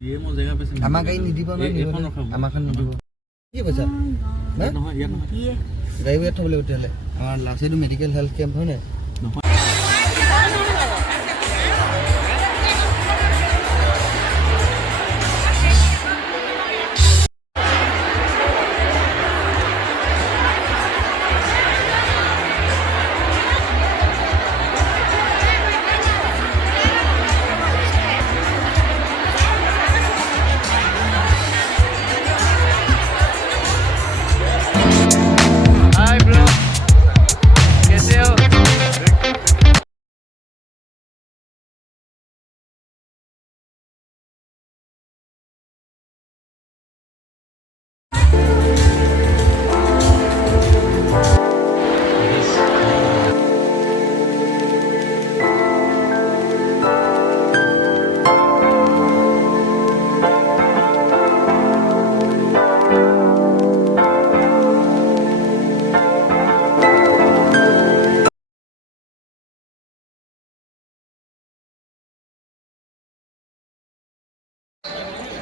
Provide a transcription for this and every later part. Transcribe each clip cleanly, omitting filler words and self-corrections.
আমাক গাড়ী নিদিব আমাক নিদিব কি কৈছা গাড়ী ইয়াত থ'ব লাগিব তেতিয়াহ'লে আমাৰ লাষ্ট এইটো মেডিকেল হেল্থ কেম্প হয় নাই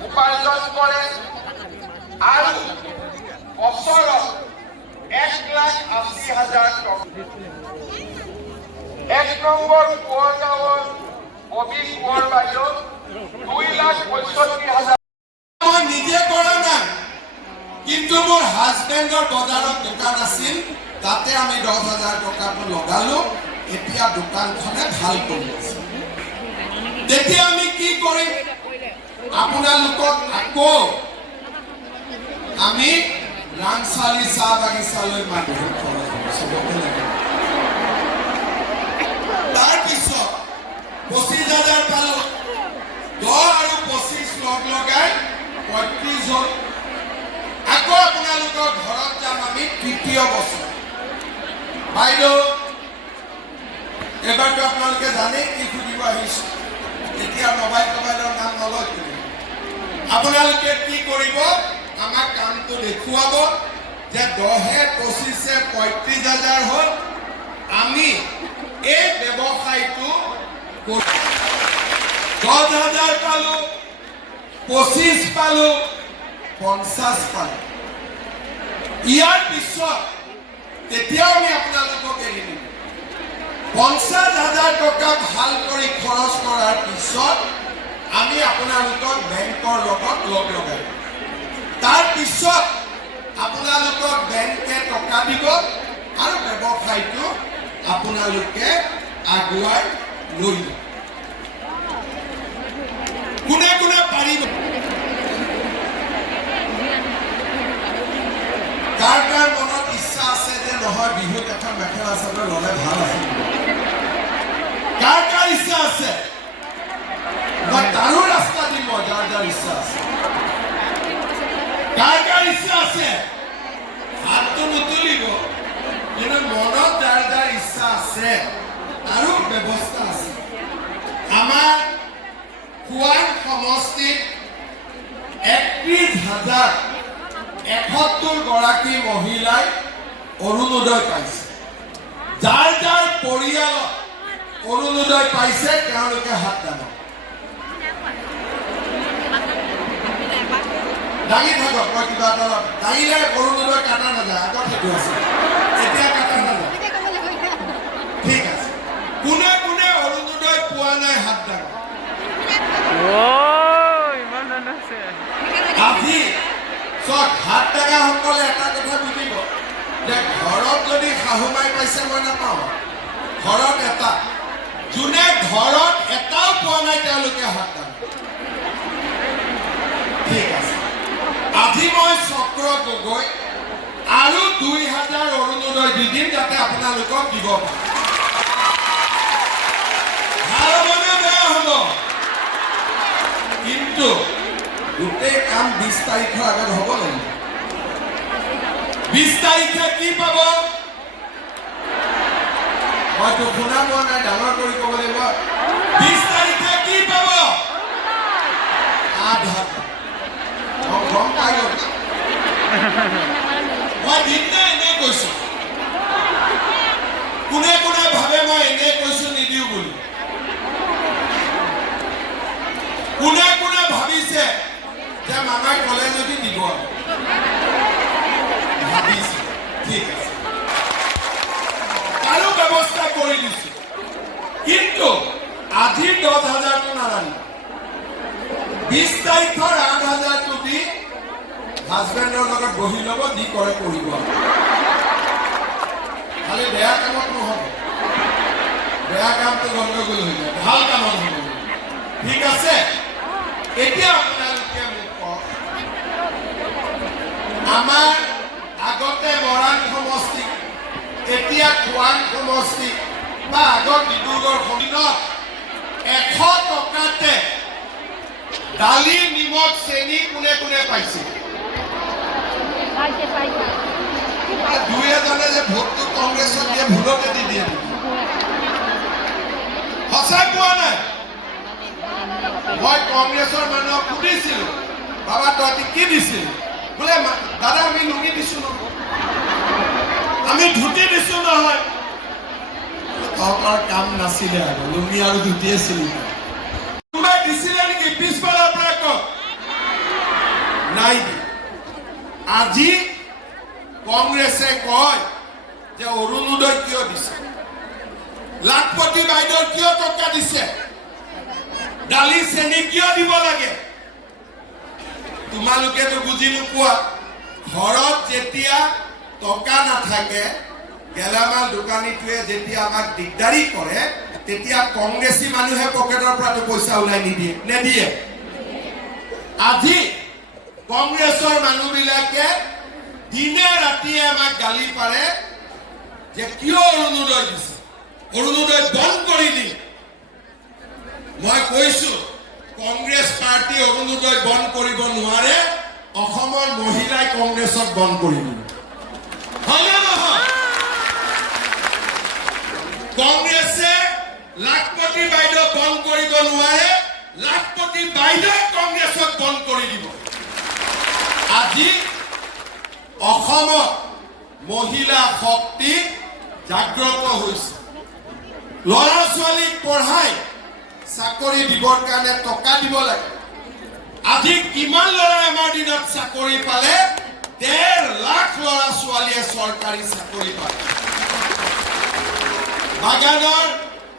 উপাৰ্জন কৰে আৰু বছৰত 1,80,000 টকা 1 নম্বৰ কোঁৱৰ গাঁৱৰ ববি কোঁৱৰ বাইদেউ 2,65,000 মই নিজে কৰা নাই কিন্তু মোৰ হাজবেণ্ডৰ বজাৰত দোকান আছিল তাতে আমি 10,000 টকাটো লগালো এতিয়া দোকানখনে ভাল কৰি আছে তেতিয়া আমি কি কৰিম আপোনালোকক আকৌ আমি ৰাংচালি চাহ বাগিচালৈ মানুহ তাৰপিছত 25,000 পালো 10 আৰু 25 লগ লগাই 35 হ'ল আকৌ আপোনালোকৰ ঘৰত যাম আমি তৃতীয় বছৰ বাইদেউ এবাৰতো আপোনালোকে জানে কি সুধিব আহিছো এতিয়া মোবাইলৰ নাম নলয় আপোনালোকে কি কৰিব আমাক কামটো দেখুৱাব যে 10-25 35,000 হ'ল আমি এই ব্যৱসায়টো 10,000 পালো 25 পালো 50 পালো ইয়াৰ পিছত তেতিয়াও আমি আপোনালোকক এৰি দিম 50,000 টকা ভাল কৰি খৰচ কৰাৰ পিছত আমি আপোনালোকক বেংকৰ লগত লগ লগাই তাৰ পিছত আপোনালোকক বেংকে টকা দিব আৰু ব্যৱসায়টো আপোনালোকে আগুৱাই লৈ যাব কোনে কোনে পাৰিব কাৰ কাৰ মনত ইচ্ছা আছে যে নহয় বিহুত এখন মেখেলা চাদৰ ল'লে ভাল আছে কাৰ কাৰ ইচ্ছা আছে মই তাৰো ৰাস্তা দিম যাৰ যাৰ ইচ্ছা আছে কাৰ কাৰ ইচ্ছা আছে হাতটো নুতুলিব কিন্তু মনত যাৰ যাৰ ইচ্ছা আছে তাৰো ব্যৱস্থা আছে আমাৰ খোৱাৰ সমষ্টিত 31,071 গৰাকী মহিলাই অৰুণোদয় পাইছে যাৰ যাৰ পৰিয়ালত অৰুণোদয় পাইছে তেওঁলোকে হাত দাঙক দাঙি থাকক মই কিবা এটা দাঙিলে অৰুণোদয় কাটা নাযায় আগত সেইটো আছে এতিয়া কাটা নাযায় ঠিক আছে কোনে কোনে অৰুণোদয় পোৱা নাই হাত দাঙক আজি চক হাত দাঙা সকলে এটা কথা বুজিব যে ঘৰত যদি শাহুমাই পাইছে মই নাপাওঁ ঘৰত এটা যোনে ঘৰত এটাও পোৱা নাই তেওঁলোকে হাত দাঙক ঠিক আছে আজি মই চক্ৰ গগৈ আৰু 2,000 অৰুণোদয় দি দিম যাতে আপোনালোকক দিব ভাল হ'বনে বেয়া হ'ব কিন্তু গোটেই কাম 20 তাৰিখৰ আগত হ'ব লাগিব 20 তাৰিখে কি পাব মইতো শুনা পোৱা নাই ডাঙৰ কৰি ক'ব লাগিব 20 তাৰিখে কি পাব আধা গম পাই গ'ল মই দিনটো এনে কৈছো কোনে কোনে ভাবে মই এনে কৈছো নিদিও বুলি কোনে কোনে ভাবিছে ঠিক আছে তাৰো ব্যৱস্থা কৰি দিছো কিন্তু আজি 10,000টো নালাগে 20 তাৰিখৰ 8,000টো দি হাজবেণ্ডৰ লগত বহি ল'ব যি কৰে কৰিব খালি বেয়া কামত নহ'ব বেয়া কামটো গণ্ডগোল হৈ যায় ভাল কামত হ'ব ঠিক আছে এতিয়া আপোনালোকে মোক কওক আমাৰ আগতে মৰাণ সমষ্টি এতিয়া খোৱাং সমষ্টি বা আগত ডিব্ৰুগড় সমষ্টিত 100 টকাতে দালি নিমখ চেনি কোনে কোনে পাইছে দুই এজনে যে ভোটটো কংগ্ৰেছক দিয়ে ভুলতে দি দিয়ে সঁচাই পোৱা নাই মই কংগ্ৰেছৰ মানুহক সুধিছিলো বাবা তহঁতি কি দিছিল বোলে দাদা আমি লুঙি দিছো নহয় আমি ধুতি দিছো নহয় তহঁতৰ কাম নাছিলে আৰু লুঙি আৰু ধুতিয়ে চিনি কোনোবাই দিছিলে নেকি পিছফালৰ পৰা কওক নাই আজি কংগ্ৰেছে কয় যে অৰুণোদয় কিয় দিছে লাখপতি বাইদেউ কিয় টকা দিছে দালি চেনি কিয় দিব লাগে তোমালোকেতো বুজি নোপোৱা ঘৰত যেতিয়া টকা নাথাকে গেলামাল দোকানীটোৱে যেতিয়া আমাক দিগদাৰি কৰে তেতিয়া কংগ্ৰেছী মানুহে পকেটৰ পৰাটো পইচা ওলাই নিদিয়ে আজি কংগ্ৰেছৰ মানুহবিলাকে দিনে ৰাতিয়ে আমাক গালি পাৰে যে কিয় অৰুণোদয় দিছে অৰুণোদয় বন্ধ কৰি দি মই কৈছো কংগ্ৰেছ পাৰ্টি অৰুণোদয় বন্ধ কৰিব নোৱাৰে অসমৰ মহিলাই কংগ্ৰেছক বন্ধ কৰি দিব হয় নে নহয় কংগ্ৰেছে লাখপতি বাইদেউ বন্ধ কৰিব নোৱাৰে লাখপতি বাইদেউ কংগ্ৰেছক বন্ধ কৰি দিব আজি অসমত মহিলা শক্তি জাগ্ৰত হৈছে ল'ৰা ছোৱালীক পঢ়াই চাকৰি দিবৰ কাৰণে টকা দিব লাগে আজি কিমান ল'ৰাই আমাৰ দিনত চাকৰি পালে 1.5 লাখ ল'ৰা ছোৱালীয়ে চৰকাৰী চাকৰি পালে বাগানৰ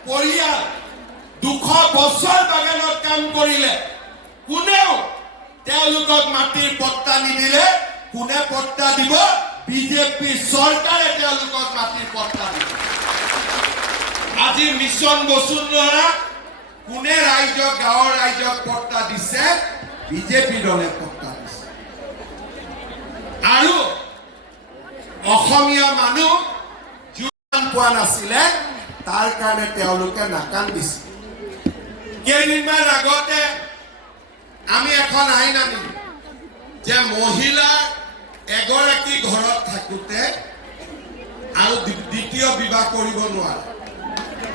পৰিয়াল 200 বছৰ বাগানত কাম কৰিলে কোনেও তেওঁলোকক মাটিৰ পট্টা নিদিলে কোনে পট্টা দিব বিজেপি চৰকাৰে তেওঁলোকক মাটিৰ পট্টা দিব আজি মিছন বসুন্ধৰা কোনে ৰাইজক গাঁৱৰ ৰাইজক পট্টা দিছে বিজেপি দলে পট্টা দিছে আৰু অসমীয়া মানুহ যোগান পোৱা নাছিলে তাৰ কাৰণে তেওঁলোকে নাকান দিছে কেইদিনমান আগতে আমি এখন আইন আনিলো যে মহিলা এগৰাকী ঘৰত থাকোতে আৰু দ্বিতীয় বিবাহ কৰিব নোৱাৰে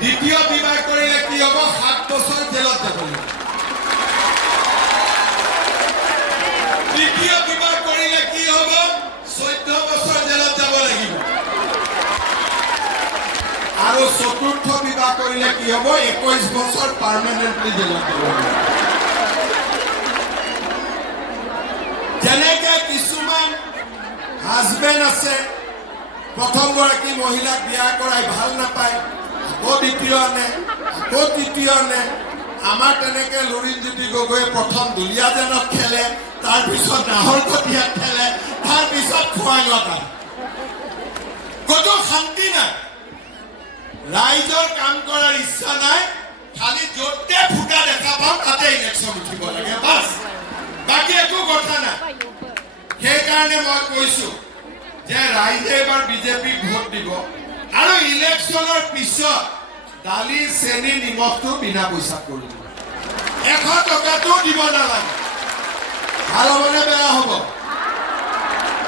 দ্বিতীয় বিবাহ কৰিলে কি হ'ব 7 বছৰ জেলত যাব লাগিব তৃতীয় বিবাহ কৰিলে কি হ'ব 14 বছৰ জেলত যাব লাগিব আৰু চতুৰ্থ বিবাহ কৰিলে কি হ'ব 21 বছৰ পাৰ্মানেন্টলি জেলত যাব লাগিব যেনেকে কিছুমান হাজবেণ্ড আছে প্ৰথম গৰাকী মহিলাক বিয়া কৰাই ভাল নাপায় আকৌ দ্বিতীয় আনে আকৌ তৃতীয় আনে আমাৰ তেনেকে লুৰিণজ্যোতি গগৈয়ে প্ৰথম দুলীয়াজানত খেলে তাৰপিছত নাহৰকটীয়াত খেলে তাৰপিছত খোৱাঙত আনে ক'তো শান্তি নাই ৰাইজৰ কাম কৰাৰ ইচ্ছা নাই খালি য'তে ফুটা দেখা পাওঁ তাতে ইলেকশ্যন উঠিব লাগে বাছ বাকী একো কথা নাই সেইকাৰণে মই কৈছো যে ৰাইজে এবাৰ বিজেপিক ভোট দিব আৰু ইলেকশ্যনৰ পিছত দালি চেনি নিমখটো বিনা পইচাত কৰি দিব 100 টকাটো দিব নালাগে ভাল হ'বনে বেয়া হ'ব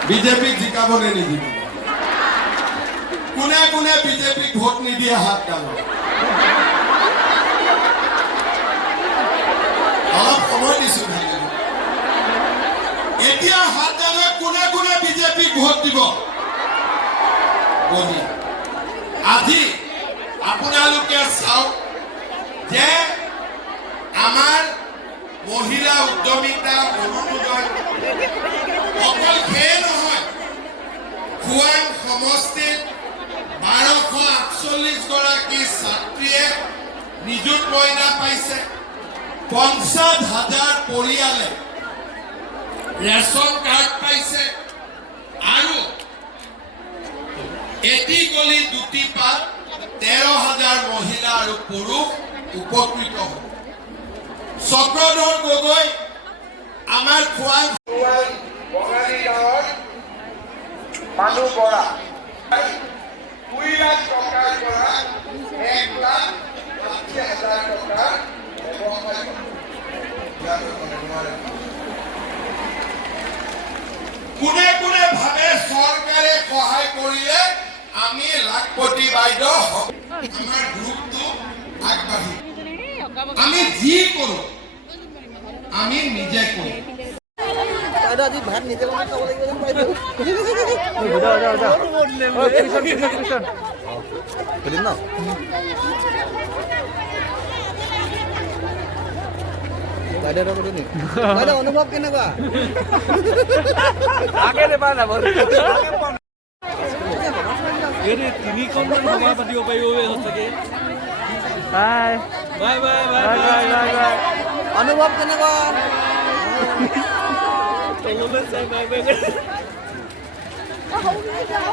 বিজেপিক জিকাবলৈ নিদিব কোনে কোনে বিজেপিক ভোট নিদিয়ে হাত ডাঙৰ অলপ সময় দিছো এতিয়া হাত ডাঙৰ কোনে কোনে বিজেপিক ভোট দিব বহি আজি আপোনালোকে চাওক যে আমাৰ মহিলা উদ্যমিতা অৰুণোদয় অকল সেয়ে নহয় খোৱাং সমষ্টিত 1248 গৰাকী ছাত্ৰীয়ে নিযুত মইনা পাইছে 50,000 পৰিয়ালে ৰেচন কাৰ্ড পাইছে আৰু এটি গলি দুটি পাত 13,000 মহিলা আৰু পুৰুষ উপকৃত হ'ব চক্ৰধৰ গগৈ আমাৰ খোৱাং বঙালী গাঁৱৰ মানুহ বৰা 2 লাখ টকাৰ পৰা 1,60,000 টকাৰ ব্যৱসায় কোনে কোনে ভাবে চৰকাৰে সহায় কৰিলে আমি লাখপতি বাইদেউ হম আমাৰ গ্ৰুপটো আগবাঢ়ি আমি যি কৰোঁ আমি নিজে কৰোঁ আজি ভাত নিজে বনাই খাব লাগিব যেন পাইছো সুধিম ন বাইদেউ সুধিম বাইদেউ অনুভৱ কেনেকুৱা অনুভৱ কেনেকুৱা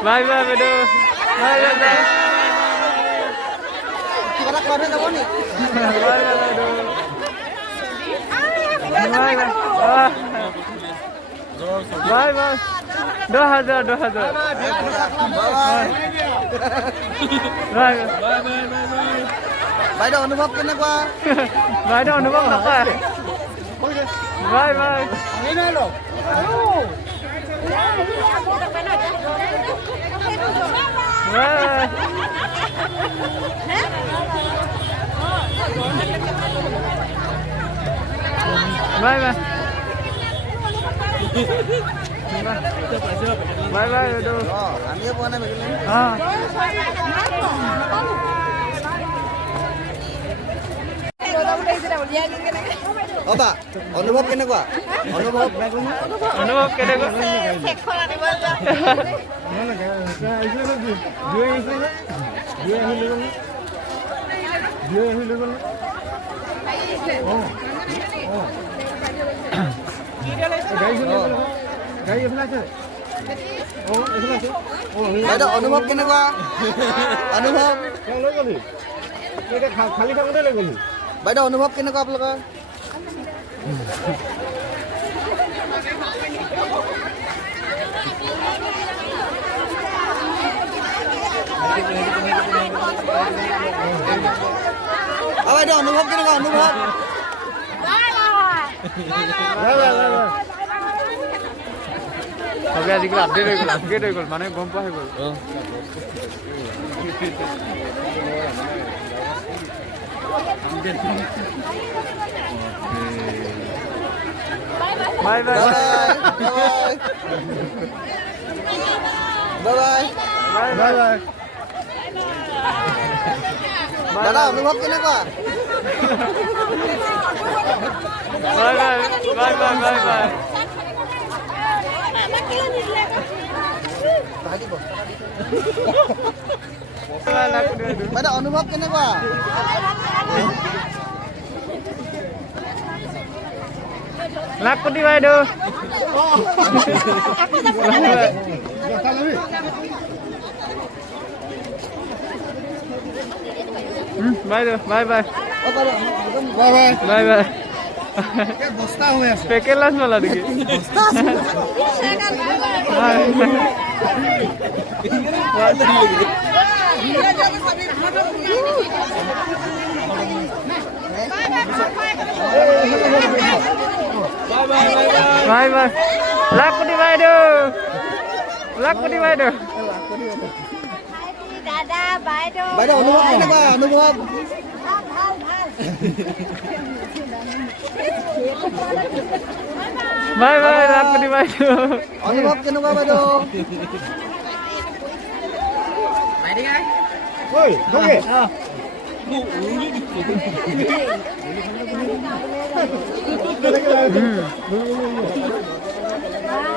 বাই বাই বাইদেউ বাই বাই বাই কিবা এটা খোৱাই যাব নি বাই বাই বাইদেউ bye bye bye bye 10,000 bye bye বাইদেউ অনুভৱ কেনেকুৱা বাইদেউ অনুভৱ নকৰে bye bye bye bye bye bye bye বাইদেউ আমিয়ে পোৱা নাই বেগিলে অবা অনুভৱ কেনেকুৱা অনুভৱ কেনেকুৱা বাইদেউ অনুভৱ কেনেকুৱা অনুভৱ খালি থাকোঁতে লৈ গ'লি বাইদেউ অনুভৱ কেনেকুৱা আপোনালোকৰ বাইদেউ অনুভৱ কেনেকুৱা অনুভৱ সবে আজিকালি আপডেট হৈ গ'ল মানুহে গম পোৱা হৈ গ'ল bye bye bye bye bye bye দাদা অনুভৱ কেনেকুৱা bye bye bye bye bye bye বাইদেউ অনুভৱ কেনেকুৱা লাখপতি বাইদেউ বাইদেউ bye bye bye bye bye bye বস্তা হৈ আছে পেকেট লাঞ্চ মালা নেকি বাই বাই লাখপতি বাইদেউ লাখপতি বাইদেউ দাদা বাইদেউ বাইদেউ অনুভৱ কেনেকুৱা অনুভৱ বাই বাই লাখপতি বাইদেউ অনুভৱ কেনেকুৱা বাইদেউ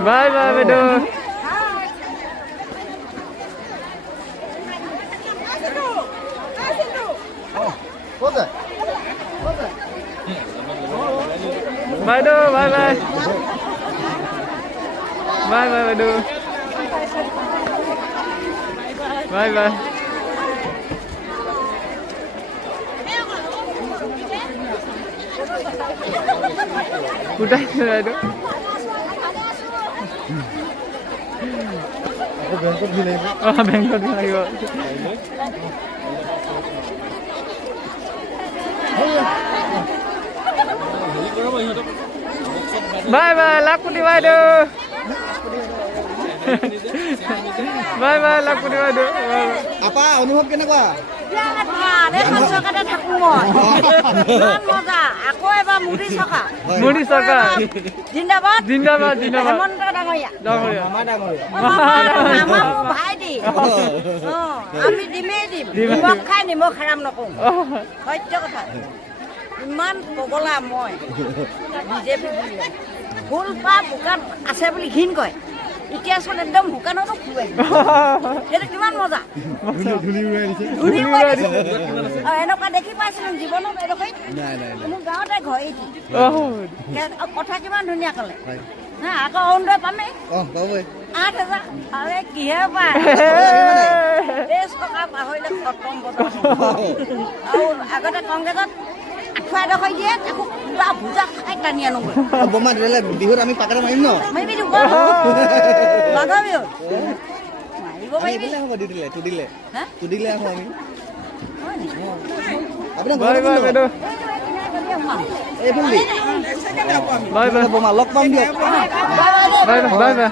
বাই বাই বাইদেউ বাইদেউ বাই বাই বাই বাই বাইদেউ বাই বাই কোথায় আছে বাইদেউ বেংকত লাগিব বাই বাই লাখপতি বাইদেউ বাই বাই লাখপতি বাইদেউ আপা অনুভৱ কেনেকুৱা মুড়ি চৰকাৰ জিন্দাবাদ জিন্দাবাদ জিন্দাবাদ ডাঙৰীয়া আমি দিমেই দিম নিমখ খাই নিমখ হাৰাম নকৰোঁ সত্য কথা ইমান পগলা মই বিজেপি বুলি ফুল পাহ বোকাত আছে বুলি ঘিণ কয় এতিয়া চোন একদম শুকানতো খুৱাই সেইটো কিমান মজা এনেকুৱা দেখি পাইছিলো জীৱনত এডোখৰ মোৰ গাঁৱতে ঘৰ কথা কিমান ধুনীয়া ক'লে হা আকৌ অৰুণোদয় পামেই 8,000 আৰে কিহে পায় 30 টকা পাহৰিলে খতম বতম আৰু আগতে কংগ্ৰেছত আঁঠুৱাডোখৰ দিয়ে তাকো পুৰা ভুজা খাই টানি আনোগৈ বোমা দিলে বিহুত আমি পাকাৰে মাৰিম ন মাৰিবি মাঘৰ বিহুত মাৰিব পাৰিবি তুদিলে হা তুদিলে আকৌ আমি বাই বাই বাইদেউ এইফালে বাই বাই বোমা লগ পাম দিয়ক বাই বাই বাই বাই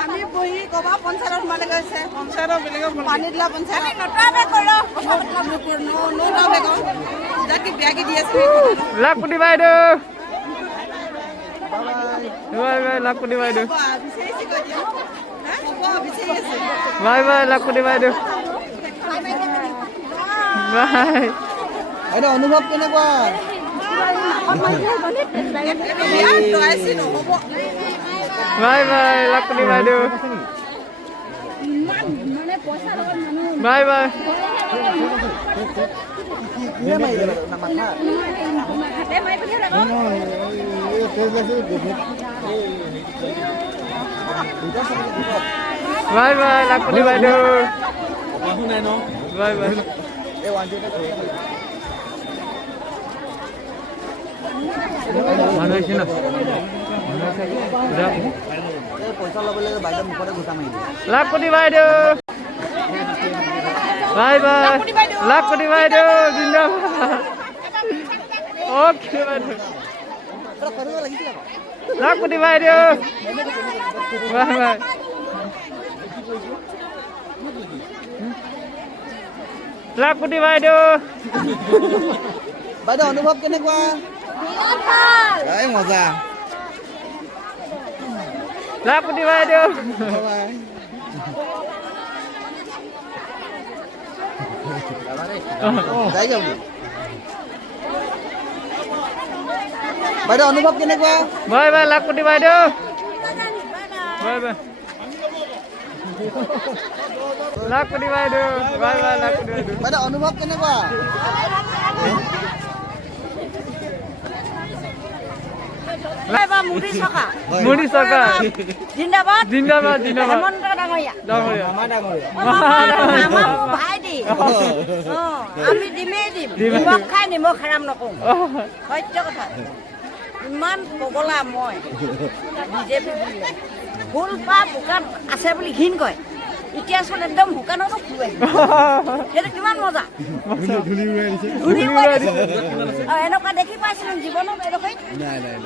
আমি বহি কবা পঞ্চায়ত সোমালে গৈছে পঞ্চায়তৰ বেলেগৰ পানী দিলা পঞ্চায়ত নটাতে কৰক কথা পাতিব নটাতে কওঁ যাকি বিয়াকি দি আছে লাখপতি বাইদেউ বাই বাই লাখপতি বাইদেউ বিচাৰিছে কৈ দিয়া হা বিচাৰি আছে বাই বাই লাখপতি বাইদেউ বাই এইটো অনুভৱ কেনেকুৱা বাই বাই লাখপতি বাইদেউ বাই বাই বাই বাই লাখপতি বাইদেউ বাই বাই মানুহ আহিছে ন পইচা ল'বলৈ বাইদেউ মুখতে ঘোটা মাৰি দিয়ে লাখপতি বাইদেউ বাই বাই লাখপতি বাইদেউ জিন্দাবাদ অ'কে বাইদেউ লাখপতি বাইদেউ বাই বাই লাখপতি বাইদেউ বাইদেউ অনুভৱ কেনেকুৱা এই মজা লাখপতি বাইদেউ যাই যাবি বাইদেউ অনুভৱ কেনেকুৱা বাই বাই লাখপতি বাইদেউ বাই বাই লাখপতি বাইদেউ বাই বাই লাখপতি বাইদেউ বাইদেউ অনুভৱ কেনেকুৱা মুড়ি চৰকাৰ মুড়ি চৰকাৰ জিন্দাবাদ জিন্দাবাদ জিন্দাবাদ হেমন্ত ডাঙৰীয়া ডাঙৰীয়া আমাৰ ভাইটি আমি দিমেই দিম নিমখ খাই নিমখ হাৰাম নকৰোঁ সত্য কথা ইমান পগলা মই বিজেপি বুলি ফুল পাহ বোকাত আছে বুলি ঘিণ কয় এতিয়া চোন একদম শুকানতো খুৱাই সেইটো কিমান মজা এনেকুৱা দেখি পাইছিলো জীৱনত এডোখৰ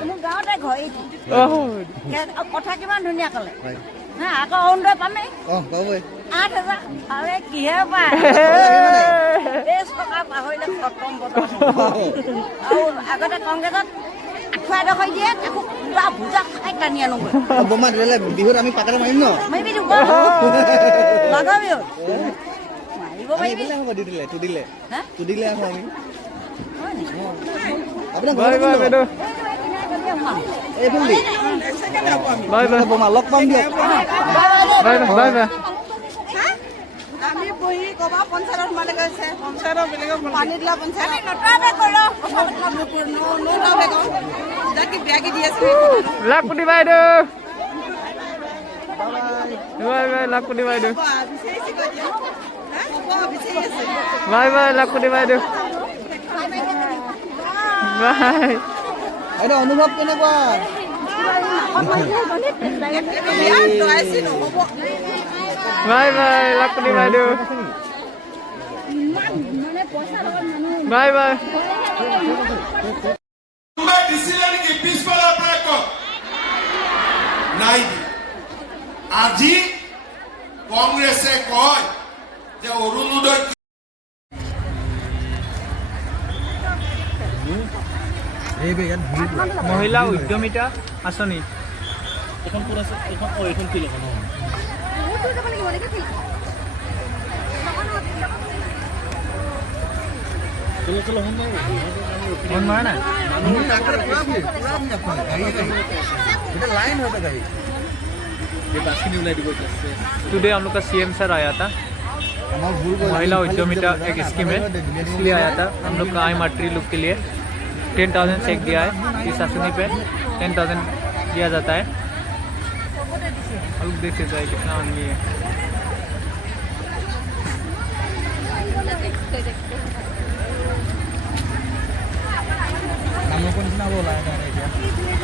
মোৰ গাঁৱতে ঘৰ কথা কিমান ধুনীয়া ক'লে হা আকৌ অৰুণোদয় পামেই 8,000 আৰে কিহে পায় 30 টকা পাহৰিলে খতম বতম আৰু আগতে কংগ্ৰেছত আঁঠুৱাডোখৰ দিয়ে তাকো পুৰা ভুজা খাই টানি আনোগৈ বোমা দিলে বিহুত আমি পাকাৰে মাৰিম ন মাৰিবি মাঘৰ বিহুত মাৰিব পাৰিবি তুদিলে হা তুদিলে আকৌ আমি বাই বাই বাইদেউ এইফালে বাই বাই বোমা লগ পাম দিয়ক বাই বাই বাই বাই আমি বহি ক'বা পঞ্চায়তৰ সোমালে গৈছে পঞ্চায়তৰ বেলেগক পানী দিলা পঞ্চায়ত যাকে বেয়াকে দি আছে লাখপতি বাইদেউ বাই বাই লাখপতি বাইদেউ বিচাৰিছে কৈ দিয়া বিচাৰি আছে বাই বাই লাখপতি বাইদেউ বাই এইটো অনুভৱ কেনেকুৱা বাই বাই লাখপতি বাইদেউ বাই বাই কোনোবাই দিছিলে নেকি পিছফালৰ পৰা কওক নাই আজি কংগ্ৰেছে কয় যে অৰুণোদয় মহিলা উদ্যমিতা আঁচনি ফোন মাৰা নাই टुडे हम लोग का CM सर आया था महिला उद्यमिता एक स्कीम है इसलिए आया था हम लोग का आई लुक के लिए 10,000 चेक दिया है इस आसनी पे 10,000 दिया जाता है हम लोग देख सकते हैं कितना आदमी है नाम को बोला है